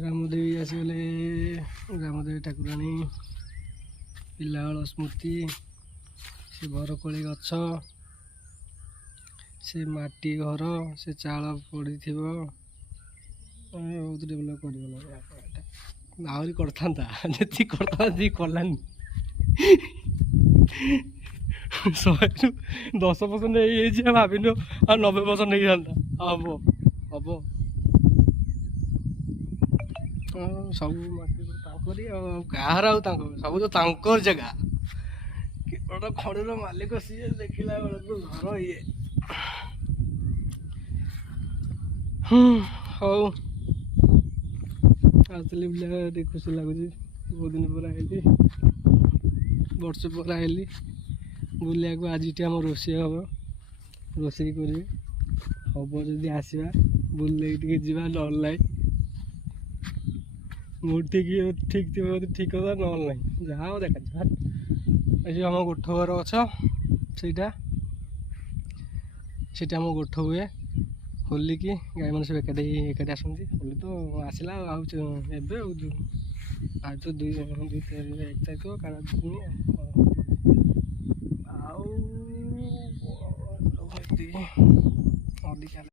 ଗ୍ରାମଦେବୀ ଆସିଗଲେ। ଗ୍ରାମଦେବୀ ଠାକୁରାଣୀ, ପିଲାବେଳ ସ୍ମୃତି, ସେ ବରକୋଳି ଗଛ, ସେ ମାଟି ଘର, ସେ ଚାଳ ପଡ଼ିଥିବ। ବହୁତ ଡେଭଲପ୍ କରିଗଲା ଏଟା। ଆହୁରି କରିଥାନ୍ତା, ଯେତିକି କରିଥାନ୍ତା ସେତିକି କଲାନି। 100ରୁ 10% ହେଇଯାଇଛି, ଭାବିନୁ ଆଉ 90% ହେଇଥାନ୍ତା। ହବ ହବ ସବୁ ମାଟି ତାଙ୍କରି ଆଉ କାହାର ଆଉ ତାଙ୍କ ସବୁ ତ ତାଙ୍କର ଜାଗା। କେବଳ ଖଣିର ମାଲିକ ସିଏ, ଦେଖିଲା ବେଳକୁ ଘର ଇଏ। ହଉ ଆସିଲି ବୁଲିବା, ଟିକେ ଖୁସି ଲାଗୁଛି। ବହୁତ ଦିନ ପରେ ଆଇଲି, ବର୍ଷେ ପରେ ଆଇଲି ବୁଲିବାକୁ। ଆଜିଠି ଆମ ରୋଷେଇ ହବ, ରୋଷେଇ କରିବି। ହବ ଯଦି ଆସିବା, ବୁଲିକି ଟିକେ ଯିବା। ନହେଲେ ନାହିଁ, ମୁଁ ଠିକ୍ ଥିବ ଯଦି ଠିକ୍ କଥା, ନହେଲେ ନାହିଁ ଯାହା ହବ ଦେଖାଯିବ। ଏ ଯେଉଁ ଆମ ଗୋଠ ଘର ଗଛ, ସେଇଟା ଆମ ଗୋଠ ହୁଏ। ହୋଲିକି ଗାଈମାନେ ସବୁ ଏକାଠି ଆସନ୍ତି। ହୋଲି ତ ଆସିଲା ଆଉ ଏବେ ଆଉ ଆଜି ତ 1 ତାରିଖ କାଣା ପୁଣି ଆଉ ଅଧିକା